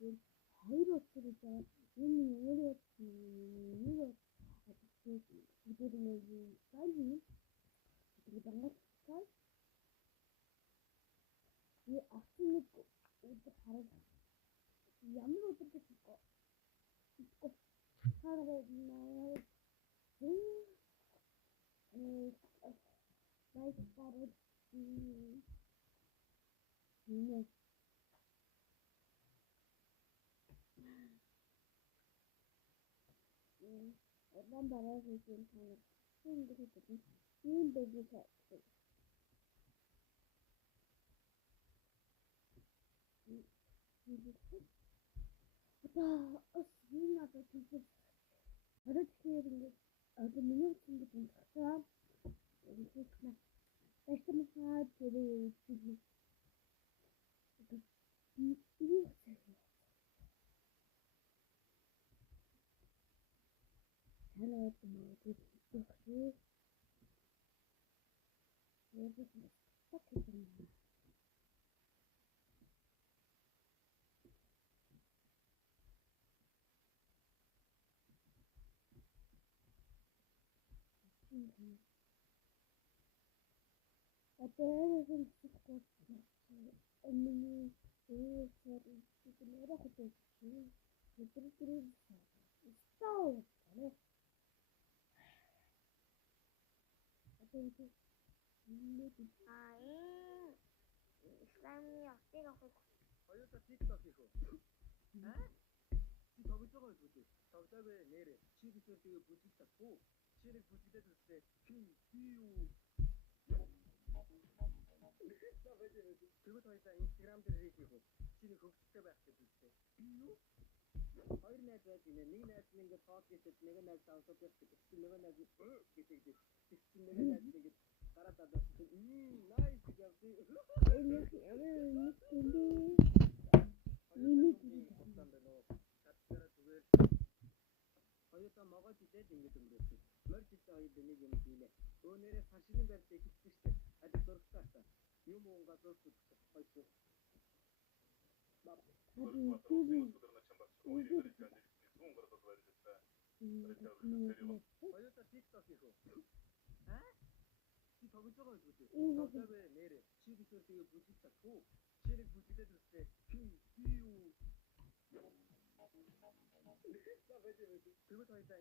гэж хоёр утгаар гэж энэ өөрөө нэг бид нэг сайн тэгээд ангалттай и автомат өдөр хараад ямар өдөр гэж хараад лайк парад нэг Oradan para seçim tanır. Şimdi seçim. Şimdi bezi seçtim. Hatta aslında da çünkü arada çıkıyorum. Arada minyon şimdi konuşacağım. Konuşma. İşte mesela böyle çünkü iyi seviyor. Hello, tomorrow. Yoksa yapacağız. Bakın. Ateşin çıkması. Eminim. Sarı. Bunlara kadar. Getiririz. Sağ ol. İslami yaptık okul. Toyota TikTok 이거. 에? 이 더블적을 보지. 더블에 내래. 치리서 되게 부지 잡고 치리 부지대 줄때 휘휘우. 그리고 더 있다 인스타그램 들이고 치리 곡식대 밖에 줄때 휘우. хоёр найз байж гинэ нэг найз нь ингээд тоот хийхэд нэг найз сонсоод байдаг чинь нэг найз гэдэг чинь нэг найз нэг гараад адаа найз гэдэг хоёулаа могоод идээд ингээд өнгөрөөсөн. Морь жилдээ хоёр нэг юм хийлээ. Өө нэрээ сашины барьдаг хэлсэн штэ. Адил дургатаасаа. Юм уунгаа дургуй хоёул. Toyota TikTok 이거. 에? 이 더블적을 보지. 더블에 내래. 치리서 되게 부지 잡고 치리 부지대 줄때 휘휘우. 그리고 더 있다